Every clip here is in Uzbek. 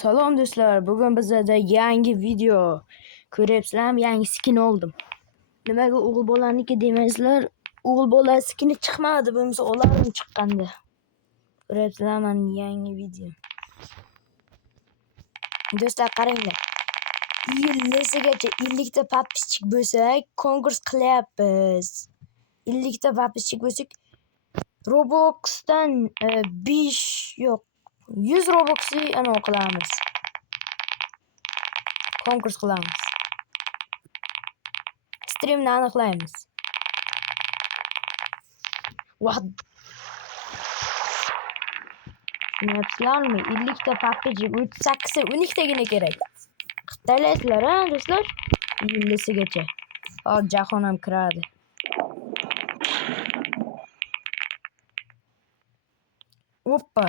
Salom do'stlar, bugun bizda yangi video ko'ryapsizlarmi? Yangi skin oldim. Nimaga o'g'il bolaniki demaysizlar? O'g'il bola skini chiqmadi, bo'lmasa olarim chiqqanda. Ko'ryapsizlarmi yangi video? Do'stlar qaranglar. 50 ta papischik bo'lsak, konkurs qilyapmiz. 50 ta papischik bo'lsak, Robloxdan 5 yo'q 100 Robux'i anaqa qilamiz. Konkurs qilamiz. Streamni aniqlaymiz. Tushunayapsizlarmi? 50 ta papichik 38 ta 12 tagina kerak. Qitalaysizlar ha do'stlar? 50sigacha. Hozir jahon ham kiradi. Oppa.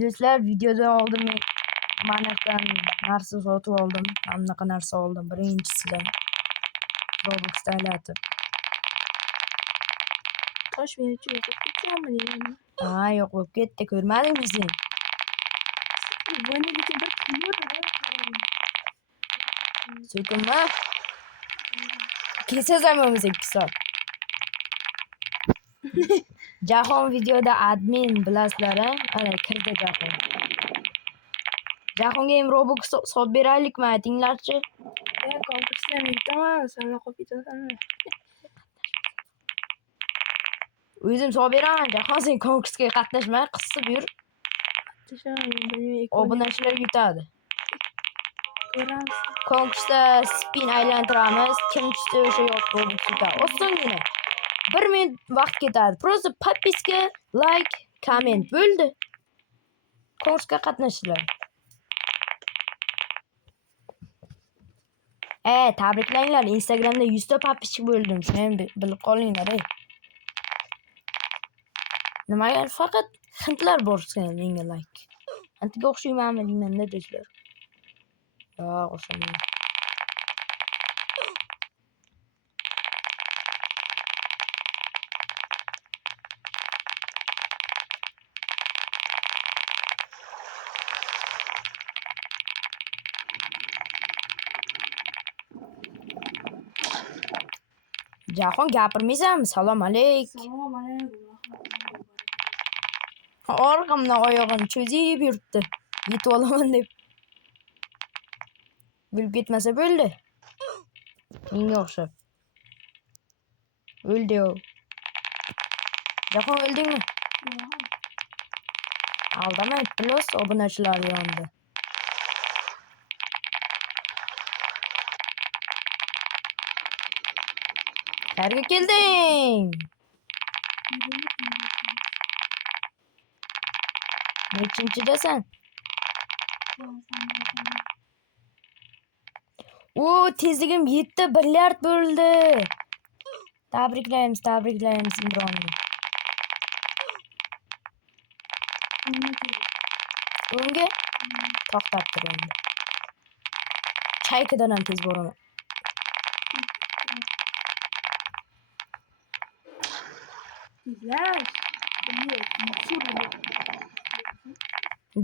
Do'stlar, videodan oldin men manadan narsa sotib oldim. Hamma narsa oldim. Birinchisidan Robloxda alatib. Tosh menimcha yo'qolib ketganmi deyman. Ha, yo'q bo'lib ketdi. Ko'rmadingmi sen? Buning uchun bir kilo So'kinma. Kesazamamiz 2 soat. Jahon videoda admin bilasizlar, ha? Ana kirdi Jahon. Jahonga ham Robux sotib beraylikmi, aytinglarchi? konkursdan yutaman, sen qolib ketasanmi? O'zim sotib beraman. Jahon, sen konkursga qatnashma, qisib yur. Obunachilar yutadi. Ko'ramiz. Konkursda spin aylantiramiz. Kim tushsa o'sha yo'q Robux yutadi. Osongina. 1 minut vaqt ketadi. Просто подписка, like, komment bo'ldi. Konkursga qatnashinglar. Tabriklanglar. Instagramda 100 ta podpischik bo'ldim. Shuni ham bilib qolinglar, Nimaga faqat hindlar borsin menga like. Hindga o'xshaymanmi deyman-da do'stlar. Yo'q, o'xshamayman. Jahon gapirmaysanmi? Salom alaykum. Salom alaykum. Orqamdan oyog'im cho'zib yuribdi. Yetib olaman deb. Bo'lib ketmasa bo'ldi. Menga o'xshab. O'ldi u. Jahon o'ldingmi? Aldamay, plus obunachilar yondi. Qayerga kelding? Nechinchidasan? Tezligim 7 milliard bo'ldi. Tabriklaymiz Imronni. Unga to'xtab tur endi. Chaykadan ham tez boraman.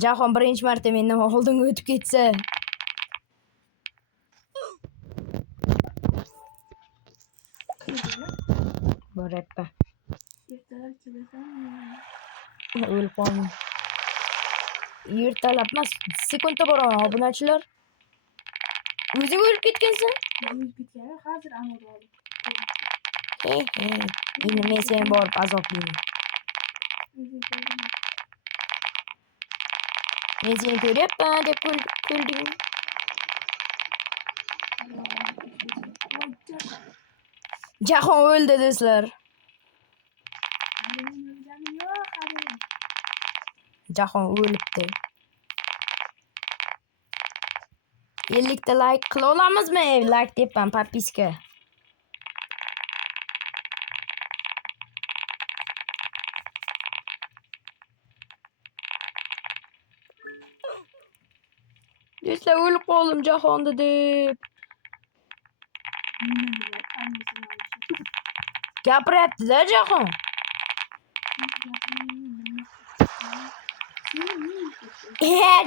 Jahon birinchi marta mendan oldinga o'tib ketsa. Borappa. O'lib qoldim. Ertalab emas, sekundda boraman obunachilar. O'zing o'lib ketgansan? Hozir amalga oldim. Endi men seni borib azoblayman. Men seni ko'ryapman deb kulding. Jahon o'ldi do'stlar. Jahon o'libdi. 50 ta like qila olamizmi? Like deyapman, podpiska. Do'stlar, o'lib qoldim jahonda deb. Gapiryapti-da jahon.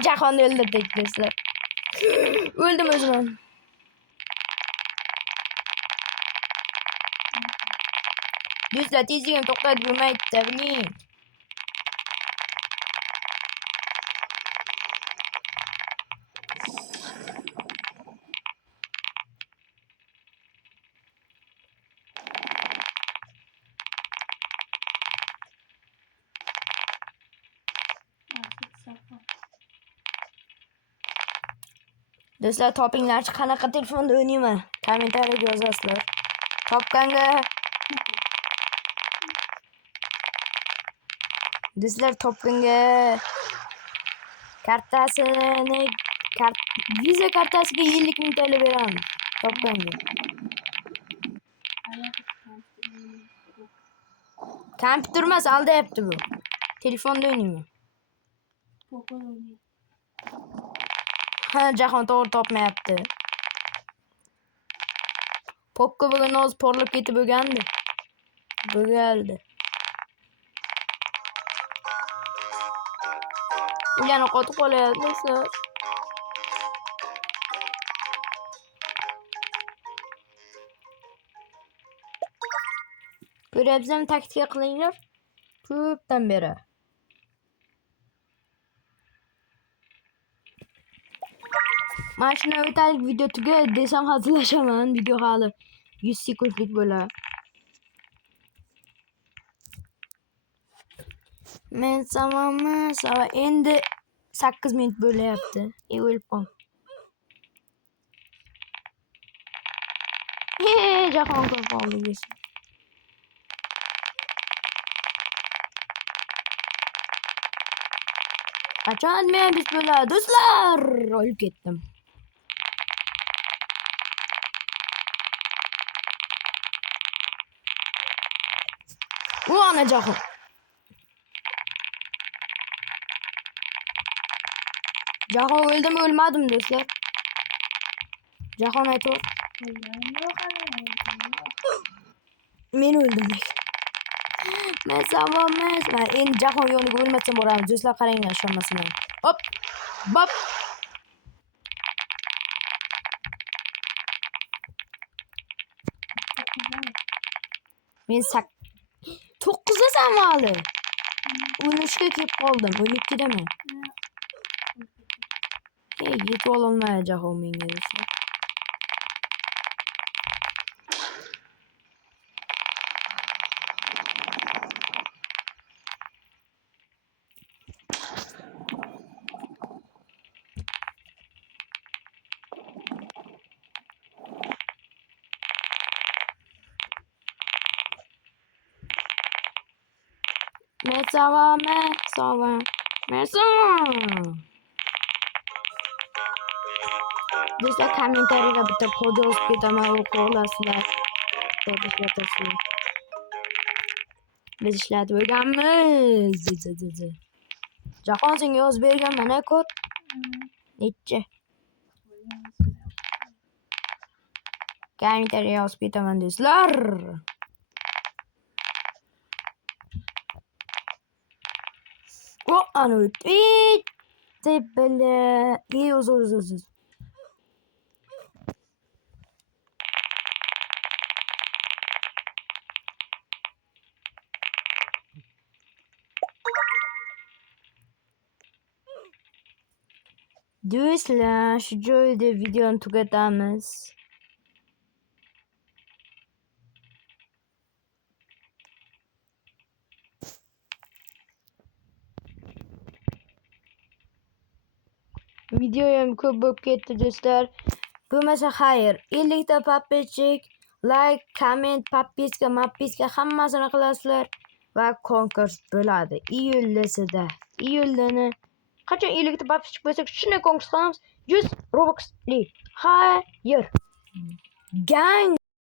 Jahon öldürdük dostlar. Öldüm özüm. Dostlar tezliğim to'xtatib yurmaydi biling. Do'stlar topinglarchi qanaqa telefonda o'ynayman? Kommentariyaga yozasizlar. Topganga do'stlar topganga kartasini viza kartasiga 50.000 TL beramiz. Topganga. Kompyuter emas, aldayapti bu. Telefonda o'ynayman. Ha, Jahon to'g'ri topmayapti. Pokko bugun oz porlab ketib bo'lgandi. Bo'ldi. Yana qotib qolyapti do'stlar. Ko'ryapsizmi, taktika qilinglar. Ko'pdan beri. Mana shuni o'talik video tugadi desam hazillashaman. Video hali 100 sekundlik bo'ladi. Men sava endi 8 minut bo'layapti. O'lib qol. Jahon qoldi. Qachon men biz bo'ladi do'stlar? O'lib ketdim. U ana Jahon. Jahon o'ldimi, o'lmadim do'stlar? Jahon aytib. Men o'ldim. Men savomas. Men endi Jahon yo'liga o'lmasam boramiz. Do'stlar qaranglar, ishonmasanglar. Hop. Bop. Men 9dasan hali. 13ga kelib qoldim. 12daman. Yetib ololmaydi Jahon menga do'stlar. Mesava. Do'stlar kommentariyaga bitta kod yozib ketaman, o'qib olasizlar. Kod ishlatasizlar. Biz ishlatib o'rganamiz. Jahon senga yozib bergan mana kod. Necha? Kommentariyaga yozib ketaman do'stlar. O ana o'tdik. Tepele. O'z. Do'stlar, shu joyda videoni tugatamiz. Videoyam ko'p bo'lib ketdi do'stlar. Bo'lmasa xayr, 50 ta pappechik, like, comment, mappiska hammasini qilasizlar va konkurs bo'ladi. Iyuldasida. Iyuldani qachon 50 ta pappechik bo'lsa, shunday konkurs qilamiz. 100 Robuxli. Xayr. Gang